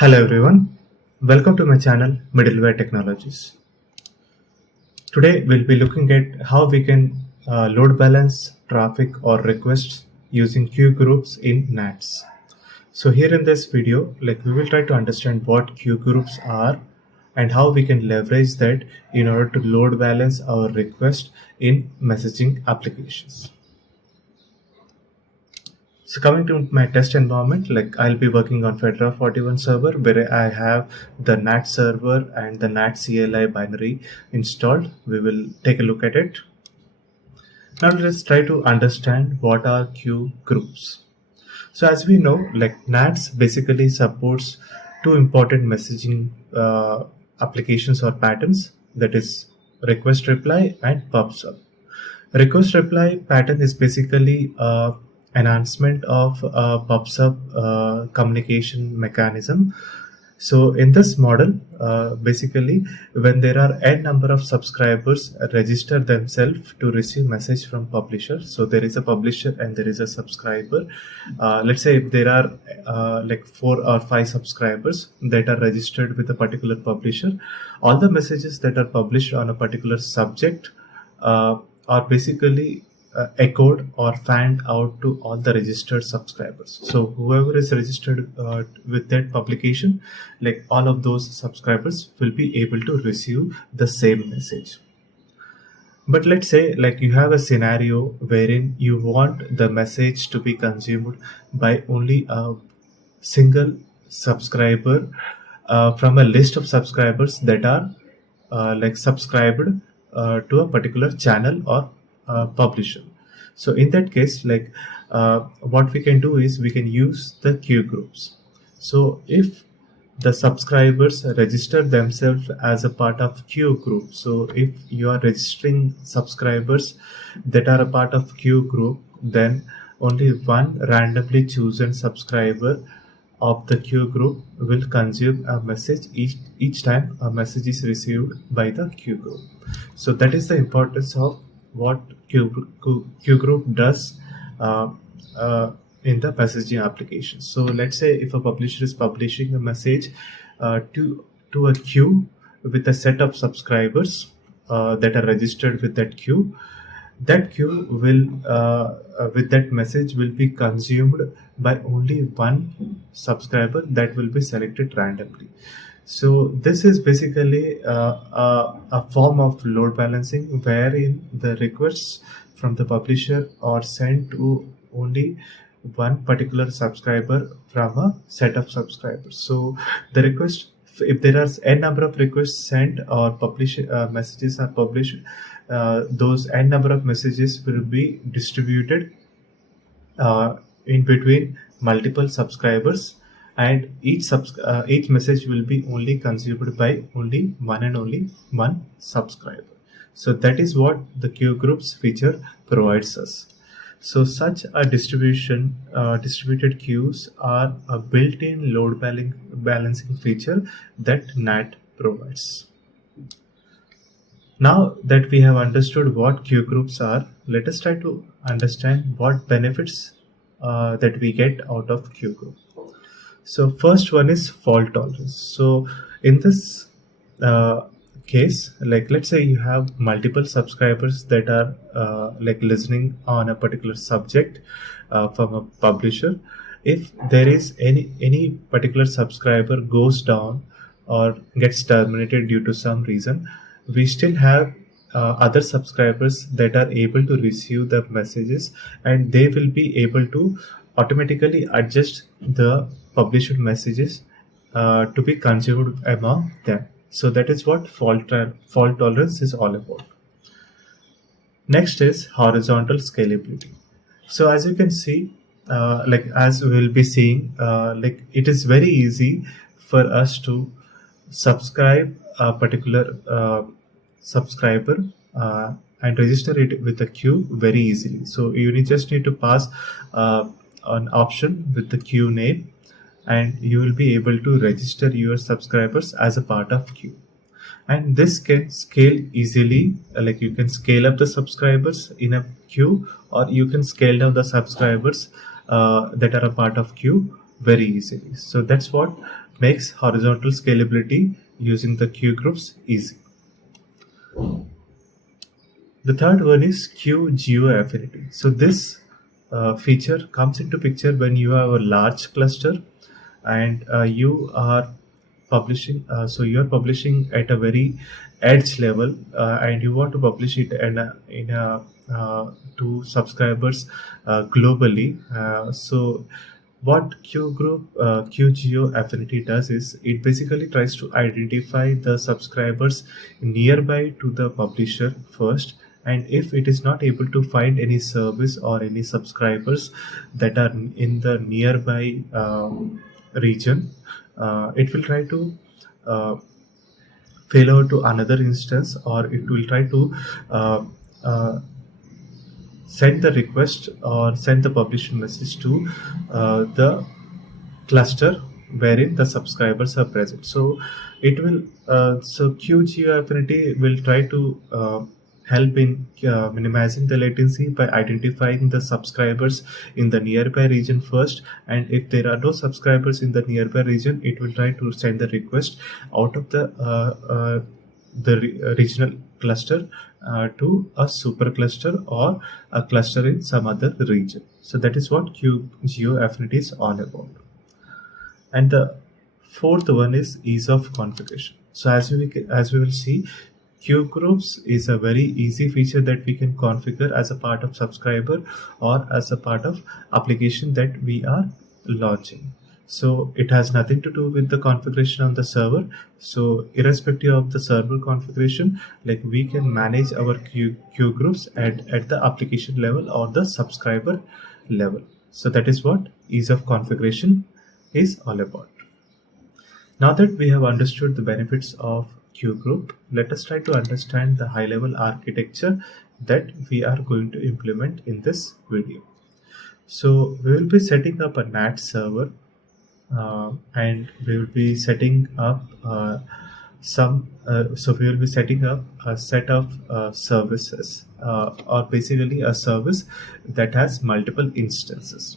Hello everyone, welcome to my channel Middleware Technologies. Today we'll be looking at how we can load balance traffic or requests using queue groups in NATS. So here in this video, we will try to understand what queue groups are and how we can leverage that in order to load balance our request in messaging applications. So coming to my test environment, I'll be working on Fedora 41 server where I have the NATS server and the NATS CLI binary installed. We will take a look at it. Now let's try to understand what are queue groups. So as we know, NATS basically supports two important messaging applications or patterns, that is request reply and pubs up. Request reply pattern is basically enhancement of PubSub communication mechanism. So in this model, basically when there are n number of subscribers register themselves to receive message from publisher. So there is a publisher and there is a subscriber. Let's say if there are 4 or 5 subscribers that are registered with a particular publisher, all the messages that are published on a particular subject are basically echoed or fanned out to all the registered subscribers. So whoever is registered with that publication, all of those subscribers will be able to receive the same message. But let's say you have a scenario wherein you want the message to be consumed by only a single subscriber from a list of subscribers that are subscribed to a particular channel or publisher. So in that case, what we can do is we can use the queue groups. So if the subscribers register themselves as a part of queue group, so if you are registering subscribers that are a part of queue group, then only one randomly chosen subscriber of the queue group will consume a message each time a message is received by the queue group. So that is the importance of what queue group does in the messaging application. So let's say if a publisher is publishing a message to a queue with a set of subscribers that are registered with that queue will with that message will be consumed by only one subscriber that will be selected randomly. So this is basically a form of load balancing wherein the requests from the publisher are sent to only one particular subscriber from a set of subscribers. So the request, if there are n number of requests sent or messages are published, those n number of messages will be distributed in between multiple subscribers, and each message will be only consumed by only one subscriber. So that is what the queue groups feature provides us. So such a distributed queues are a built-in load balancing feature that NAT provides. Now that we have understood what queue groups are, let us try to understand what benefits that we get out of queue group. So first one is fault tolerance. So in this case, let's say you have multiple subscribers that are listening on a particular subject from a publisher. If there is any particular subscriber goes down or gets terminated due to some reason, we still have other subscribers that are able to receive the messages, and they will be able to automatically adjust the published messages to be consumed among them. So that is what fault tolerance is all about. Next is horizontal scalability. So as you can see, as we will be seeing, it is very easy for us to subscribe a particular subscriber and register it with a queue very easily. So you just need to pass an option with the queue name, and you will be able to register your subscribers as a part of queue. And this can scale easily, you can scale up the subscribers in a queue, or you can scale down the subscribers that are a part of queue very easily. So that's what makes horizontal scalability using the queue groups easy. The third one is queue geo affinity. So this feature comes into picture when you have a large cluster and you are publishing. So you are publishing at a very edge level, and you want to publish it in a to subscribers globally. So what QGeo Affinity does is it basically tries to identify the subscribers nearby to the publisher first, and if it is not able to find any service or any subscribers that are in the nearby region, it will try to uh, fail over to another instance, or it will try to uh, uh, send the request or send the publishing message to the cluster wherein the subscribers are present. So it will so QGeo Affinity will try to help in minimizing the latency by identifying the subscribers in the nearby region first, and if there are no subscribers in the nearby region, it will try to send the request out of the regional cluster to a super cluster or a cluster in some other region. So that is what QGeo Affinity is all about. And the fourth one is ease of configuration. So as we will see, queue groups is a very easy feature that we can configure as a part of subscriber or as a part of application that we are launching. So it has nothing to do with the configuration on the server. So irrespective of the server configuration, like we can manage our queue groups at the application level or the subscriber level. So that is what ease of configuration is all about. Now that we have understood the benefits of queue group, let us try to understand the high level architecture that we are going to implement in this video. So we will be setting up a NATS server, and we will be setting up so we will be setting up a set of services, or basically a service that has multiple instances.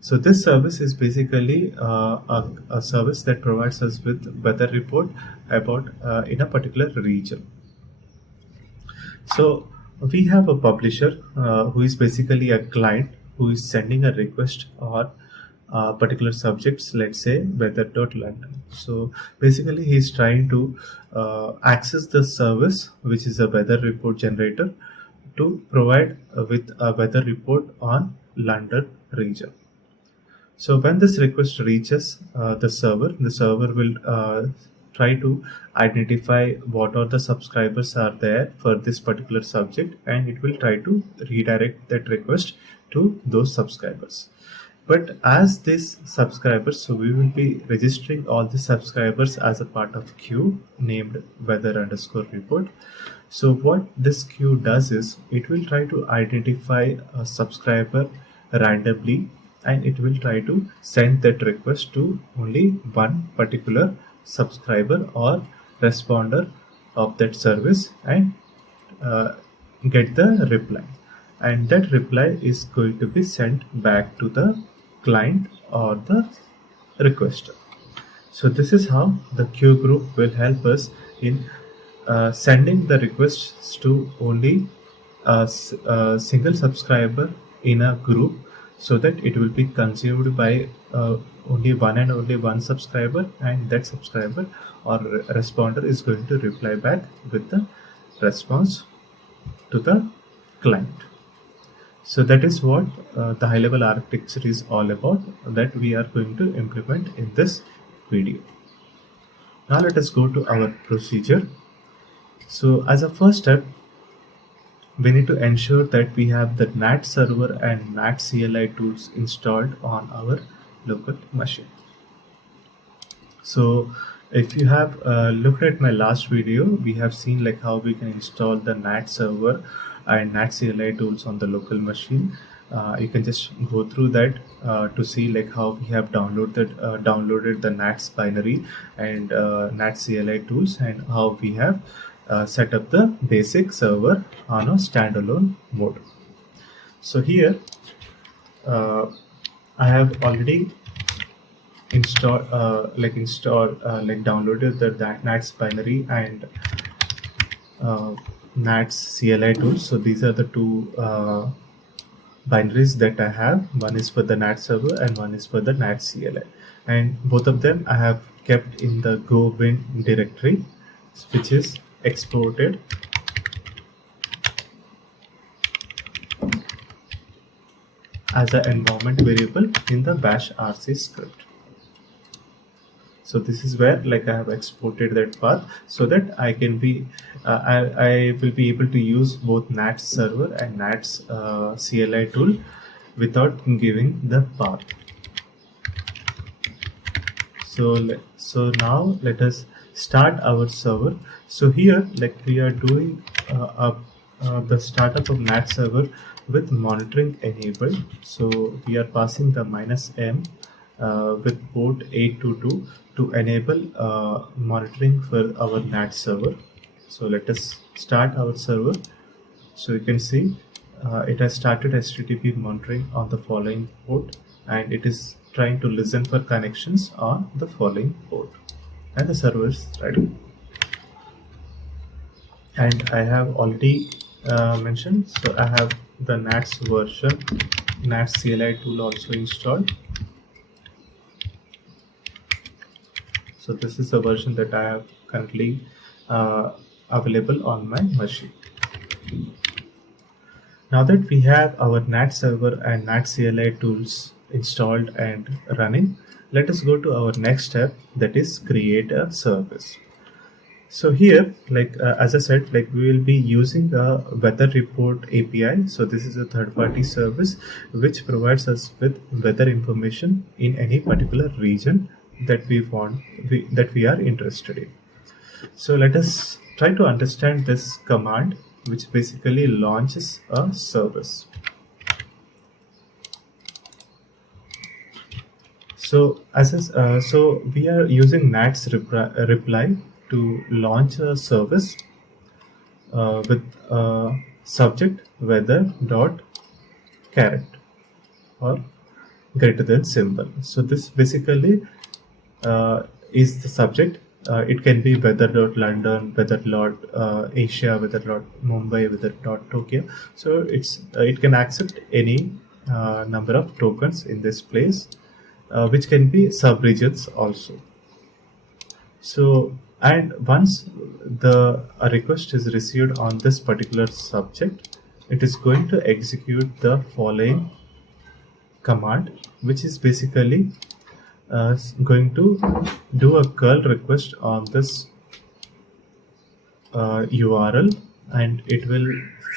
So this service is basically a service that provides us with weather report about in a particular region. So we have a publisher who is basically a client who is sending a request or particular subjects, let's say weather.london. So basically he is trying to access the service, which is a weather report generator, to provide with a weather report on London region. So when this request reaches the server will try to identify what are the subscribers are there for this particular subject, and it will try to redirect that request to those subscribers. But as these subscribers, so we will be registering all the subscribers as a part of queue named weather underscore report. So what this queue does is it will try to identify a subscriber randomly, and it will try to send that request to only one particular subscriber or responder of that service, and uh, get the reply, and that reply is going to be sent back to the client or the requester. So this is how the queue group will help us in sending the requests to only a single subscriber in a group, so that it will be consumed by only one and only one subscriber, and that subscriber or responder is going to reply back with the response to the client. So that is what the high level architecture is all about, that we are going to implement in this video. Now let us go to our procedure. So as a first step, we need to ensure that we have the NATS server and NATS CLI tools installed on our local machine. So if you have looked at my last video, we have seen like how we can install the NATS server and NATS CLI tools on the local machine. You can just go through that to see like how we have downloaded the NATS binary and NATS CLI tools, and how we have set up the basic server on a standalone mode. So here I have already downloaded the NATS binary and uh, NATS CLI tools. So these are the two binaries that I have. One is for the NAT server and one is for the NAT CLI. And both of them I have kept in the go bin directory, which is exported as an environment variable in the bash rc script. So this is where I have exported that path so that I can be I will be able to use both NATS server and NATS CLI tool without giving the path. So now let us start our server. So here we are doing the startup of NAT server with monitoring enabled. So we are passing the -m with port 822 to enable monitoring for our NAT server. So let us start our server. So you can see it has started HTTP monitoring on the following port, and it is trying to listen for connections on the following port, and the server is ready. And I have already mentioned, so I have the NATS version, NATS CLI tool also installed. So this is the version that I have currently available on my machine. Now that we have our NAT server and NAT CLI tools installed and running, let us go to our next step, that is create a service. So here, as I said, we will be using a weather report API. So this is a third-party service which provides us with weather information in any particular region that we are interested in. So let us try to understand this command, which basically launches a service. So so we are using NATS reply to launch a service with subject weather dot caret or greater than symbol. So this basically is the subject. It can be weather.london, weather.asia, weather.mumbai, weather.tokyo. So it can accept any number of tokens in this place, which can be subregions also. So, and once a request is received on this particular subject, it is going to execute the following command, which is basically going to do a curl request on this URL, and it will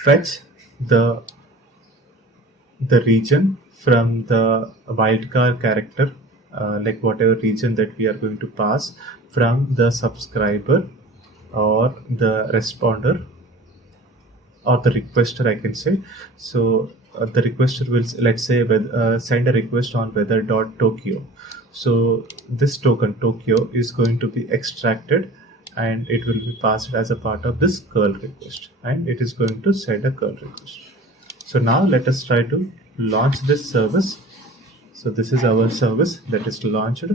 fetch the region from the wildcard character, whatever region that we are going to pass from the subscriber or the responder or the requester, I can say. So the requester will, let's say, send a request on weather.tokyo. So this token Tokyo is going to be extracted and it will be passed as a part of this curl request, and it is going to send a curl request. So now let us try to launch this service. So this is our service that is launched.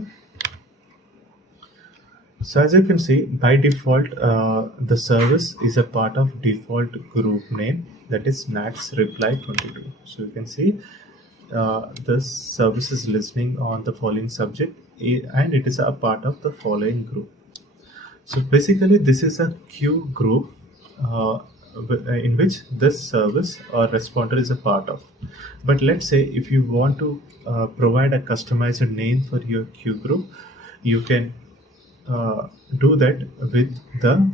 So as you can see, by default, the service is a part of default group name, that is NATS reply 22. So you can see this service is listening on the following subject, and it is a part of the following group. So basically this is a queue group in which this service or responder is a part of. But let's say if you want to provide a customized name for your queue group, you can do that with the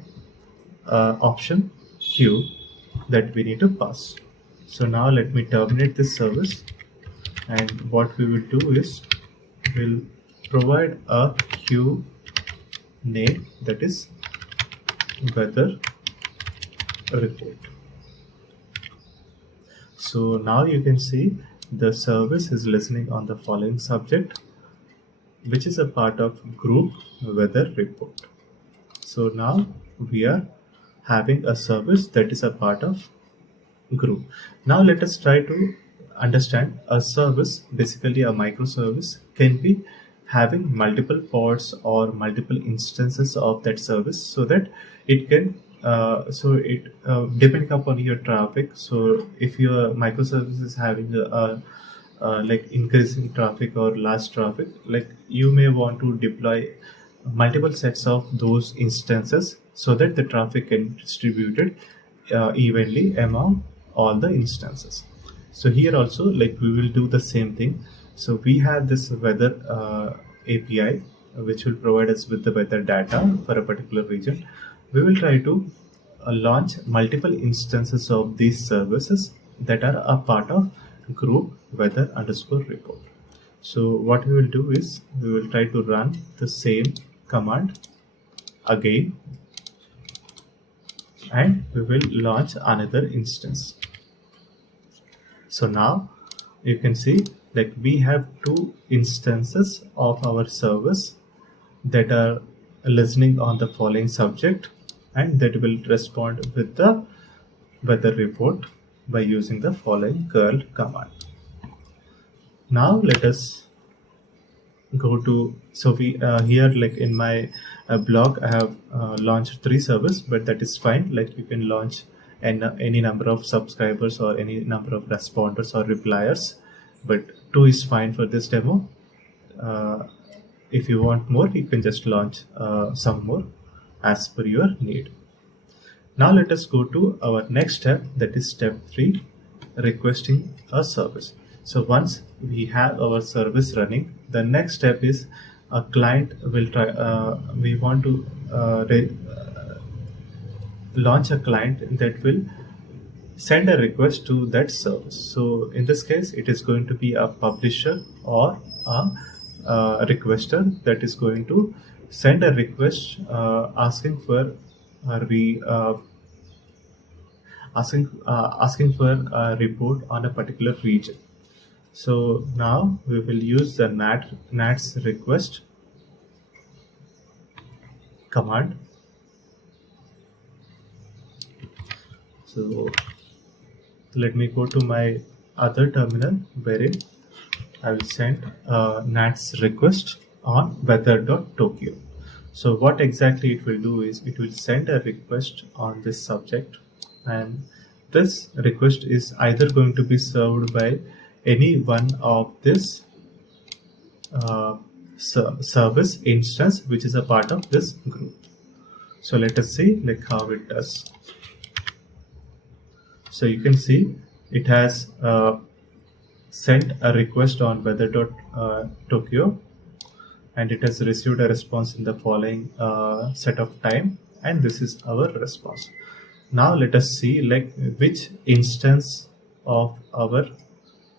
option queue that we need to pass. So now let me terminate this service, and what we will do is we'll provide a queue name, that is weather report. So now you can see the service is listening on the following subject, which is a part of group weather report. So now we are having a service that is a part of group. Now let us try to understand a service, basically a microservice, can be having multiple pods or multiple instances of that service, so that it can depending upon your traffic. So if your microservice is having like increasing traffic or large traffic, like you may want to deploy multiple sets of those instances so that the traffic can be distributed evenly among all the instances. So here also, like, we will do the same thing. So we have this weather API, which will provide us with the weather data for a particular region. We will try to launch multiple instances of these services that are a part of group weather underscore report. So what we will do is we will try to run the same command again, and we will launch another instance. So now you can see, like, we have two instances of our service that are listening on the following subject, and that will respond with the weather report by using the following curl command. Now let us go to, so we here, like in my blog, I have launched 3 servers, but that is fine. Like, you can launch any number of subscribers or any number of responders or repliers, but 2 is fine for this demo. If you want more, you can just launch some more as per your need. Now let us go to our next step, that is step 3, requesting a service. So once we have our service running, the next step is a client will try. We want to launch a client that will send a request to that service. So in this case, it is going to be a publisher or a requester that is going to send a request asking for asking for a report on a particular region. So now we will use the NATS request command. So let me go to my other terminal wherein I will send a NATS request on weather.tokyo. So what exactly it will do is it will send a request on this subject, and this request is either going to be served by any one of this service instance which is a part of this group. So let us see, like, how it does. So you can see it has sent a request on weather.tokyo, and it has received a response in the following set of time, and this is our response. Now let us see, like, which instance of our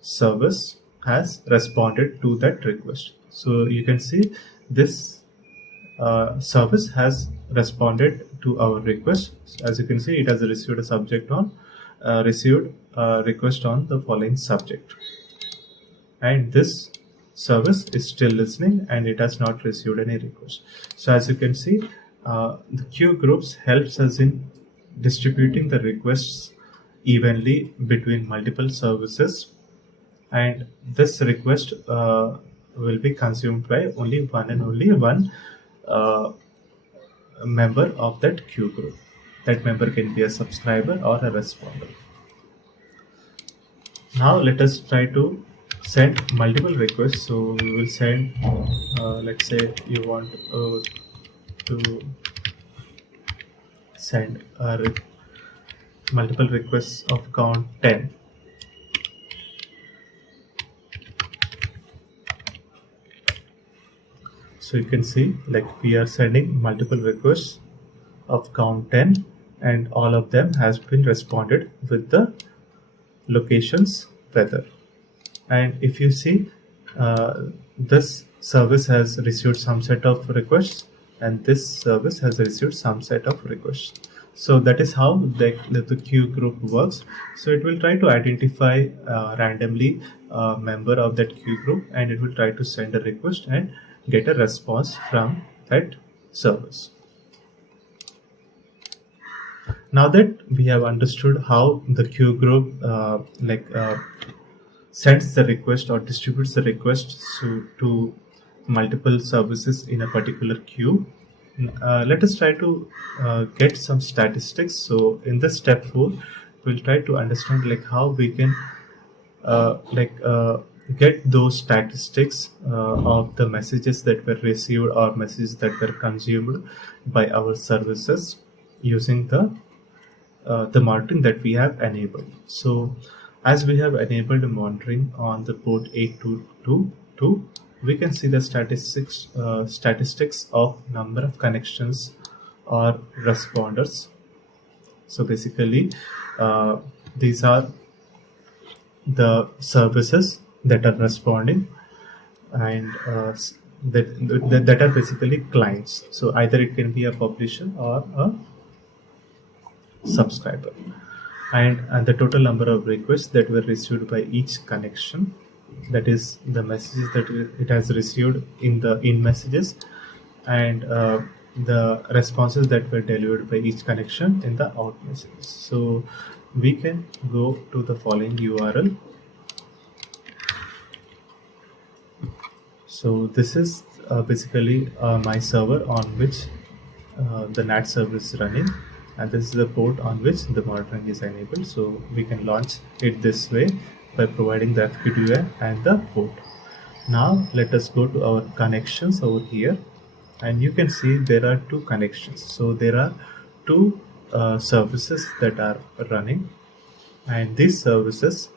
service has responded to that request. So you can see this service has responded to our request. As you can see, it has received a subject on received a request on the following subject, and this service is still listening and it has not received any request. So as you can see, the queue groups helps us in distributing the requests evenly between multiple services, and this request will be consumed by only one member of that queue group. That member can be a subscriber or a responder. Now let us try to send multiple requests. So we will send, let's say you want to send multiple requests of count 10. So you can see, like, we are sending multiple requests of count 10, and all of them has been responded with the locations weather. And if you see, this service has received some set of requests, and this service has received some set of requests. So that is how the queue group works. So it will try to identify randomly a member of that queue group, and it will try to send a request and get a response from that service. Now that we have understood how the queue group sends the request or distributes the request to multiple services in a particular queue. Let us try to get some statistics. So in this step 4, we'll try to understand like how we can like get those statistics of the messages that were received or messages that were consumed by our services using the monitoring that we have enabled. So as we have enabled monitoring on the port 8222, we can see the statistics of number of connections or responders. So basically, these are the services that are responding, and that are basically clients. So either it can be a publisher or a subscriber, and the total number of requests that were received by each connection, that is the messages that it has received in the in messages, and the responses that were delivered by each connection in the out messages. So we can go to the following URL. So this is basically my server on which the NAT server is running, and this is the port on which the monitoring is enabled. So we can launch it this way by providing the FQDUI and the port. Now let us go to our connections over here, and you can see there are two connections. So there are two services that are running, and these services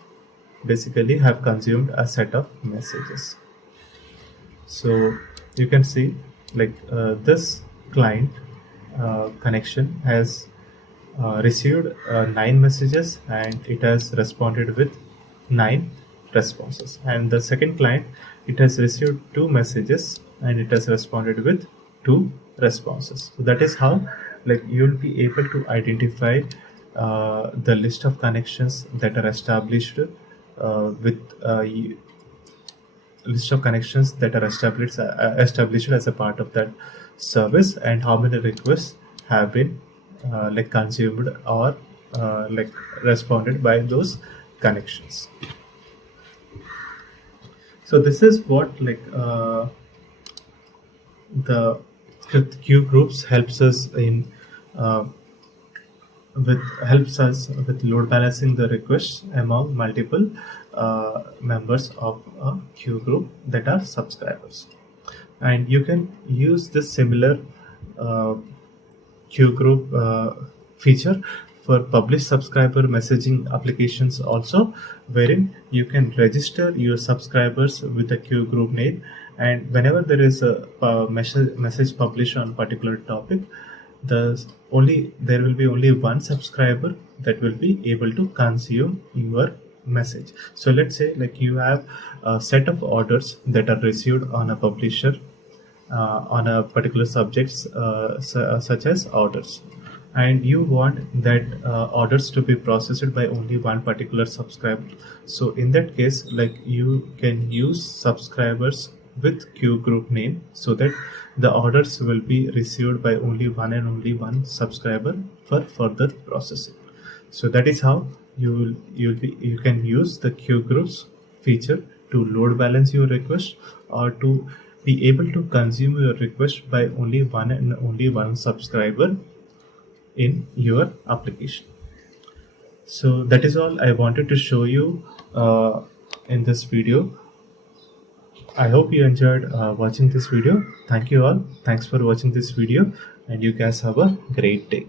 basically have consumed a set of messages. So you can see like this client connection has received 9 messages, and it has responded with 9 responses. And the second client, it has received 2 messages, and it has responded with 2 responses. So that is how like you'll be able to identify the list of connections that are established with list of connections that are established as a part of that service, and how many requests have been like consumed or like responded by those connections. So this is what like the queue groups helps us in with load balancing the requests among multiple members of a queue group that are subscribers. And you can use this similar queue group feature for publish subscriber messaging applications also, wherein you can register your subscribers with a queue group name, and whenever there is a message published on a particular topic, there will be only one subscriber that will be able to consume your message. So let's say like you have a set of orders that are received on a publisher on a particular subjects such as orders, and you want that orders to be processed by only one particular subscriber. So in that case, like you can use subscribers with queue group name, so that the orders will be received by only one and only one subscriber for further processing. So that is how you can use the queue groups feature to load balance your request, or to be able to consume your request by only one and only one subscriber in your application. So that is all I wanted to show you in this video. I hope you enjoyed watching this video. Thank you all. Thanks for watching this video, and you guys have a great day.